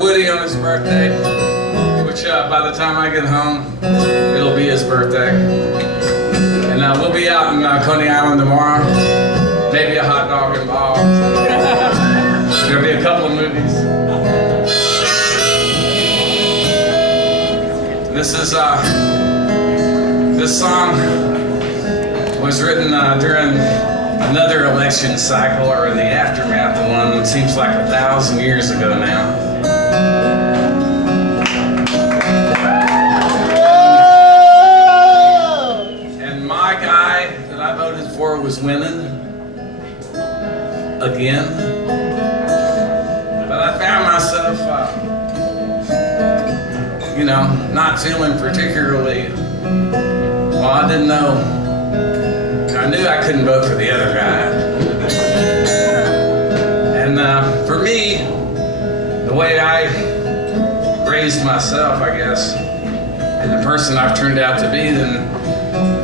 Woody on his birthday, which by the time I get home, it'll be his birthday. And we'll be out in Coney Island tomorrow. Maybe a hot dog involved. There'll be a couple of movies. This song was written during another election cycle, or in the aftermath of one that seems like 1,000 years ago now. And my guy that I voted for was winning again. But I found myself, not feeling particularly, well, I didn't know. I knew I couldn't vote for the other guy. And for me, the way I raised myself, I guess, and the person I've turned out to be, then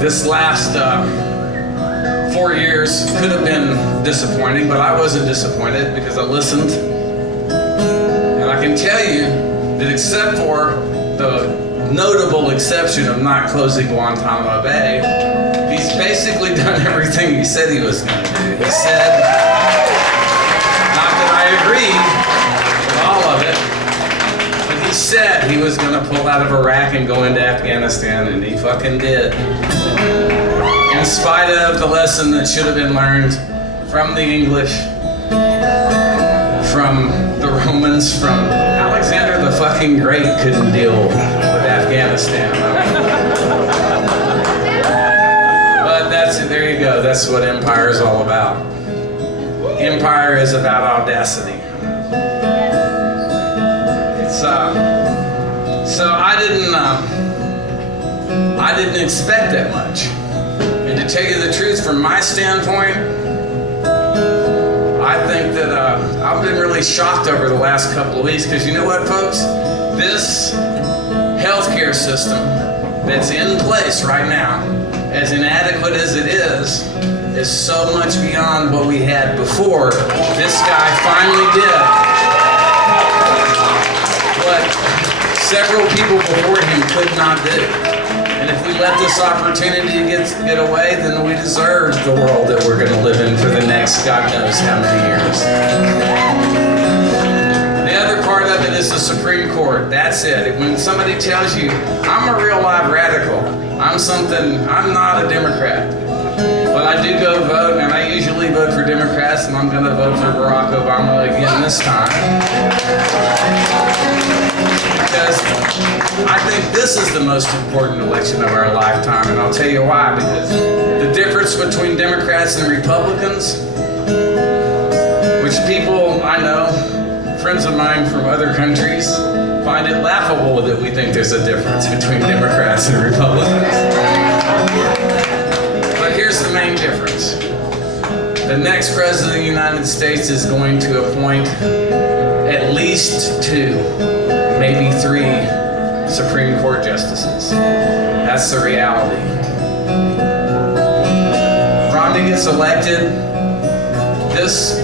this last 4 years could have been disappointing, but I wasn't disappointed because I listened. And I can tell you that except for the notable exception of not closing Guantanamo Bay, he's basically done everything he said he was going to do. He said, not that I agree with all of it, but he said he was going to pull out of Iraq and go into Afghanistan, and he fucking did. In spite of the lesson that should have been learned from the English, from the Romans, from Alexander the fucking Great couldn't deal with Afghanistan. There you go. That's what empire is all about. Empire is about audacity. It's so I didn't expect that much. And to tell you the truth, from my standpoint, I think that I've been really shocked over the last couple of weeks, because you know what, folks? This healthcare system that's in place right now, as inadequate as it is so much beyond what we had before. This guy finally did what several people before him could not do. And if we let this opportunity get away, then we deserve the world that we're going to live in for the next God knows how many years. The other part of it is the Supreme Court. That's it. When somebody tells you, I'm a real live radical, I'm not a Democrat, but I do go vote, and I usually vote for Democrats, and I'm going to vote for Barack Obama again this time. Because I think this is the most important election of our lifetime, and I'll tell you why. Because the difference between Democrats and Republicans, which people I know, friends of mine from other countries, find it laughable that we think there's a difference between Democrats and Republicans. But here's the main difference. The next president of the United States is going to appoint at least 2, maybe 3 Supreme Court justices. That's the reality. Romney gets elected. This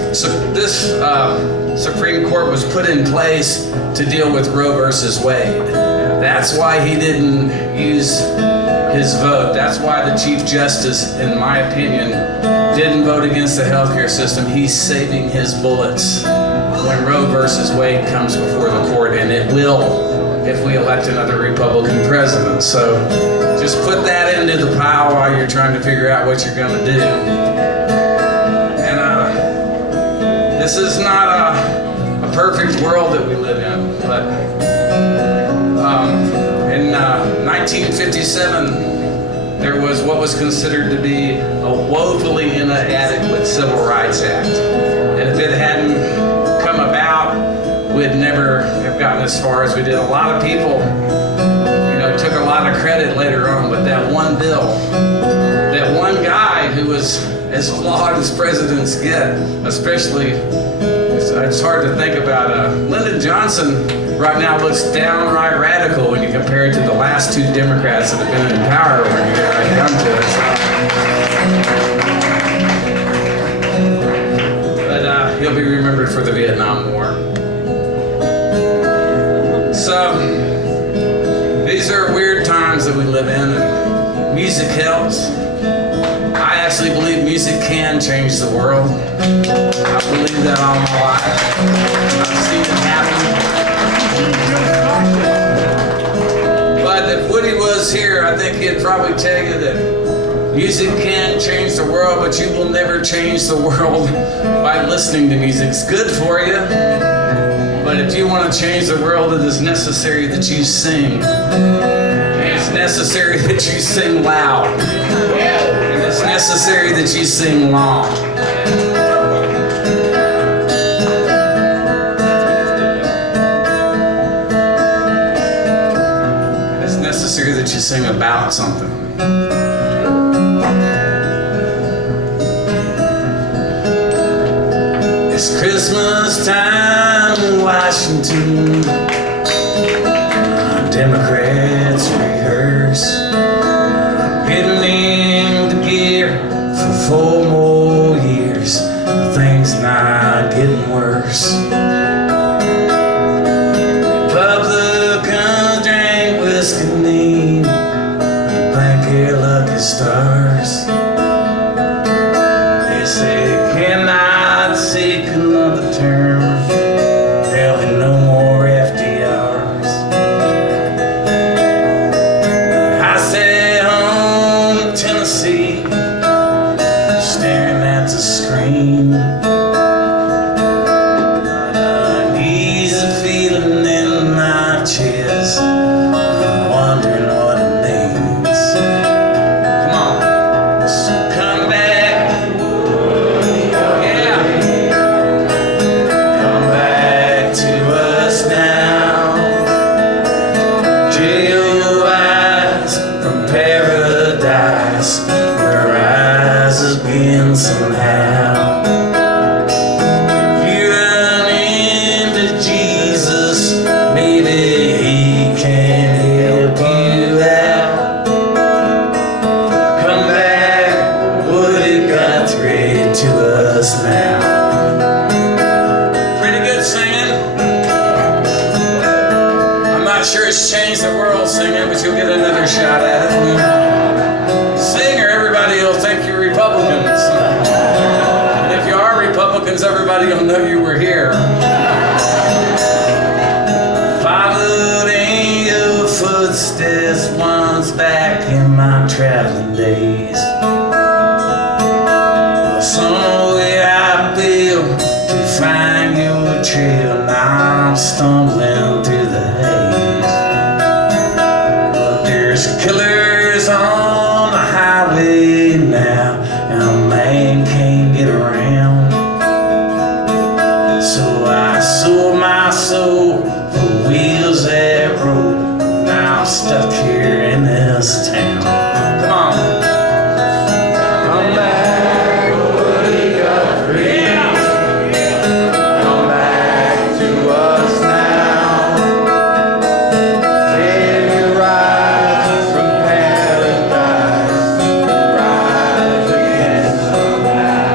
Supreme Court was put in place to deal with Roe versus Wade. That's why he didn't use his vote. That's why the Chief Justice, in my opinion, didn't vote against the healthcare system. He's saving his bullets when Roe versus Wade comes before the court, and it will if we elect another Republican president. So just put that into the pile while you're trying to figure out what you're going to do. This is not a perfect world that we live in, but in 1957, there was what was considered to be a woefully inadequate Civil Rights Act. And if it hadn't come about, we'd never have gotten as far as we did. A lot of people, took a lot of credit later on, but that one bill, that one guy who was as flawed as presidents get, especially, it's hard to think about. Lyndon Johnson right now looks downright radical when you compare it to the last 2 Democrats that have been in power when you get right down to it. But he'll be remembered for the Vietnam War. So, these are weird times that we live in, and music helps. I actually believe music can change the world. I believe that all my life. I've seen it happen. But if Woody was here, I think he'd probably tell you that music can change the world, but you will never change the world by listening to music. It's good for you. But if you want to change the world, it is necessary that you sing. It's necessary that you sing loud. And it's necessary that you sing long. It's necessary that you sing about something. It's Christmas time in Washington. Democrats rehearse, getting into gear for 4 more years. Things not getting worse. Republicans drink whiskey neat, thank their lucky stars. They say they cannot seek another term. There'll be no more FDRs. I sat home in Tennessee, staring at the screen. Uneasy feeling in my chest, wondering what it means. Come on, so come back. Yeah, come back to us now. Jail your eyes from paradise, rise again somehow. You run into Jesus, maybe he can help you out. Come back, Woody Guthrie, to us now. Pretty good singing. I'm not sure it's changed the world singing, but you'll get another shot at it. Sing or everybody will think you're Republicans. And if you are Republicans, everybody will know you were here. Followed in your footsteps once back in my traveling days. Well, some way I feel to find your trail. Now I'm stumbling through the haze. But there's killers on the highway now, and a man can't get around. So I sold my soul for wheels that roll. Now I'm stuck here in this town. Come on. Come back, Woody Guthrie. Come back to us now. Till you rise from paradise, rise again somehow.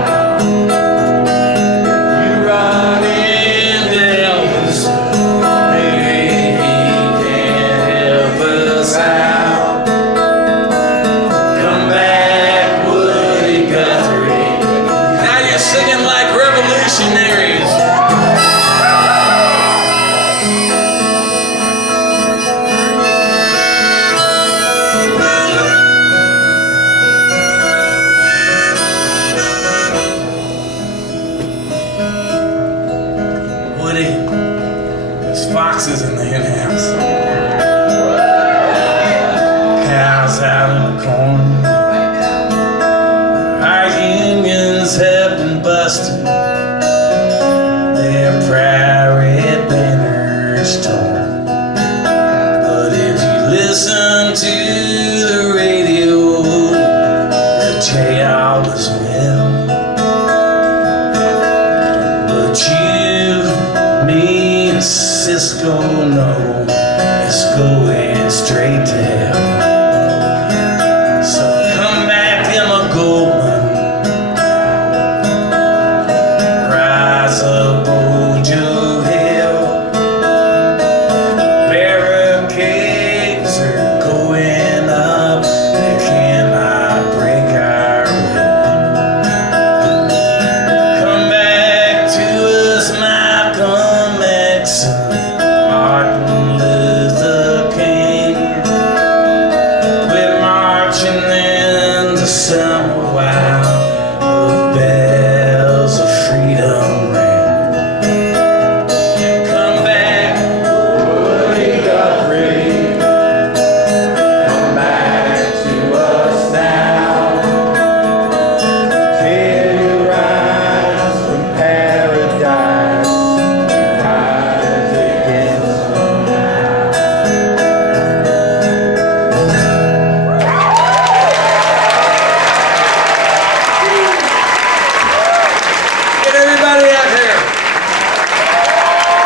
You run into Elvis, maybe he can help us out. Come back, Woody Guthrie. Now you're singing like revolutionaries. Woody, there's foxes in the hen house. Cows out in the corn. Our unions have been busted, their private banners torn. But if you listen to the radio, they'll tell you all is well. But you, me, and Cisco know it's going straight to hell.